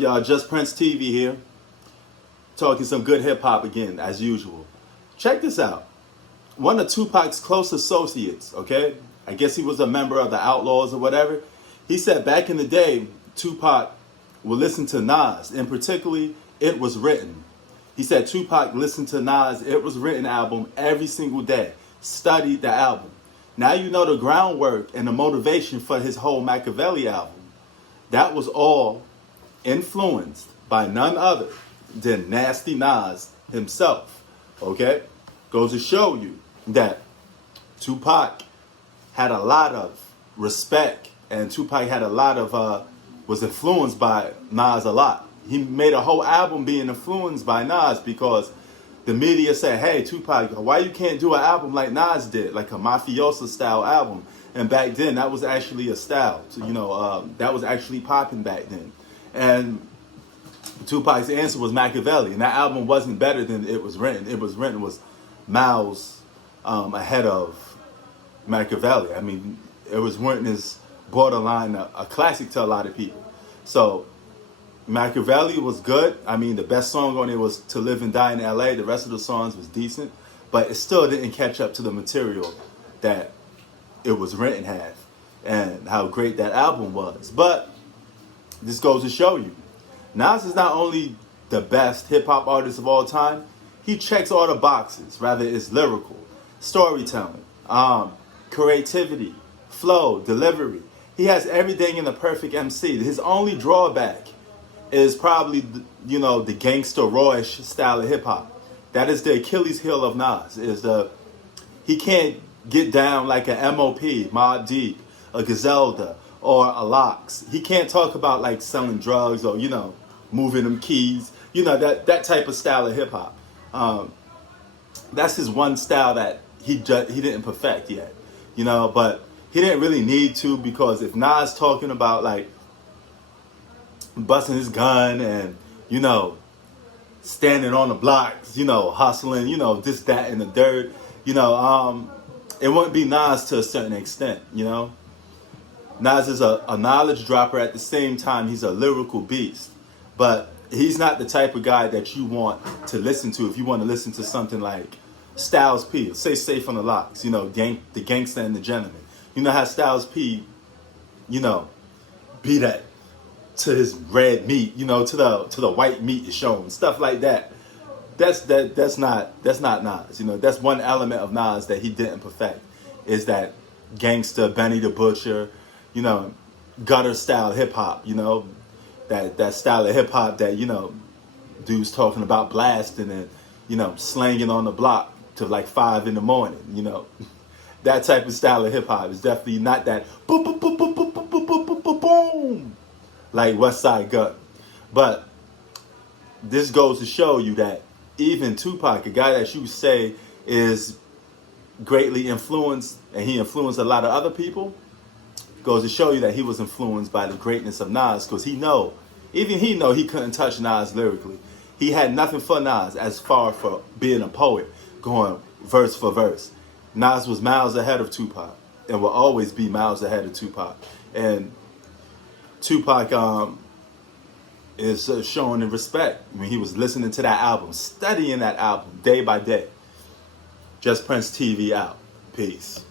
y'all? Just Prince TV here, talking some good hip hop again, as usual. Check this out. One of Tupac's close associates, okay? I guess he was a member of the Outlaws or whatever. He said back in the day, Tupac would listen to Nas, and particularly It Was Written. He said Tupac listened to Nas' It Was Written album every single day, studied the album. Now you know the groundwork and the motivation for his whole Machiavelli album. That was all influenced by none other than Nasty Nas himself. Okay? Goes to show you that Tupac had a lot of respect, and Tupac had a lot of, was influenced by Nas a lot. He made a whole album being influenced by Nas because the media said, hey, Tupac, why you can't do an album like Nas did, like a mafioso style album? And back then, that was actually a style. So, that was actually popping back then. And Tupac's answer was Machiavelli. And that album wasn't better than It Was Written. It Was Written was miles ahead of Machiavelli. I mean, It Was Written is borderline a classic to a lot of people. So Machiavelli was good. I mean, the best song on it was To Live and Die in LA. The rest of the songs was decent. But it still didn't catch up to the material that It Was Written had and how great that album was. But this goes to show you, Nas is not only the best hip-hop artist of all time, he checks all the boxes. Rather, it's lyrical, storytelling, creativity, flow, delivery. He has everything in the perfect MC. His only drawback is probably, the gangsta rawish style of hip-hop. That is the Achilles heel of Nas, he can't get down like a M.O.P., Mobb Deep, a Griselda, or a Lox. He can't talk about like selling drugs or, moving them keys. That type of style of hip hop. That's his one style that he didn't perfect yet. But he didn't really need to, because if Nas talking about like busting his gun and, standing on the blocks, hustling, this, that, and the dirt, it wouldn't be Nas to a certain extent, Nas is a knowledge dropper. At the same time, he's a lyrical beast. But he's not the type of guy that you want to listen to if you want to listen to something like Styles P. Say Safe on the Lox, the gangster and the gentleman. You know how Styles P, be that to his red meat, to the white meat is shown, stuff like that. That's not Nas. That's one element of Nas that he didn't perfect, is that gangster Benny the Butcher, gutter style hip hop, that style of hip hop that, dudes talking about blasting and, slanging on the block to like 5 a.m, that type of style of hip hop is definitely not that boom, boom, boom, boom, boom, boom, boom, boom, boom, boom, boom, like West Side Gun. But this goes to show you that even Tupac, a guy that you say is greatly influenced, and he influenced a lot of other people, goes to show you that he was influenced by the greatness of Nas, because he know he couldn't touch Nas lyrically. He had nothing for Nas as far for being a poet, going verse for verse. Nas was miles ahead of Tupac, and will always be miles ahead of Tupac. And Tupac is showing in respect. I mean, he was listening to that album, studying that album day by day. Just Prince TV out. Peace.